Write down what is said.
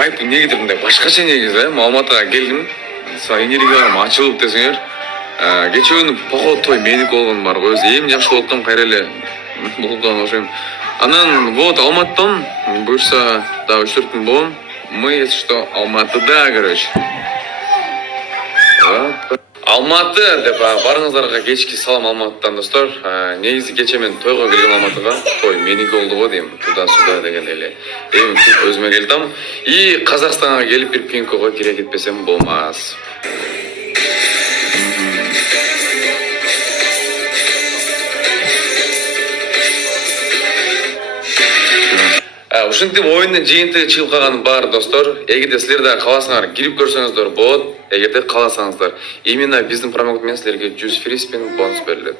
вайп негедир мындай башкача негизи. Алматыга келдим. Энергияларым ачылып десеңер. Кечүүнү поход той меники болгон бар го. Эң жакшы болуп аткан кайра эле болгон ошем. Анан вот Алматыдан буюрса да 3-4 күн болом. Мы, если что, Алматыда, короче. Алматы деп барыңыздарга кечки салам Алматыдан достор. Негизи кече мен тойго келген Алматыга. Той меники болду го дейм. Туда-сюда деген эле. Эми түп өзүмө келдим. И Казакстанга келип бир пинкого кире кетпесем болмас. Ушинтип оюндун жыйынтыгы чыгып калганы бар достор. Эгерде силер да кааласаңар кирип көрсөңүздөр болот. Эгерде кааласаңыздар, именно биздин промоут менен силерге 100 free spin бонус берилет.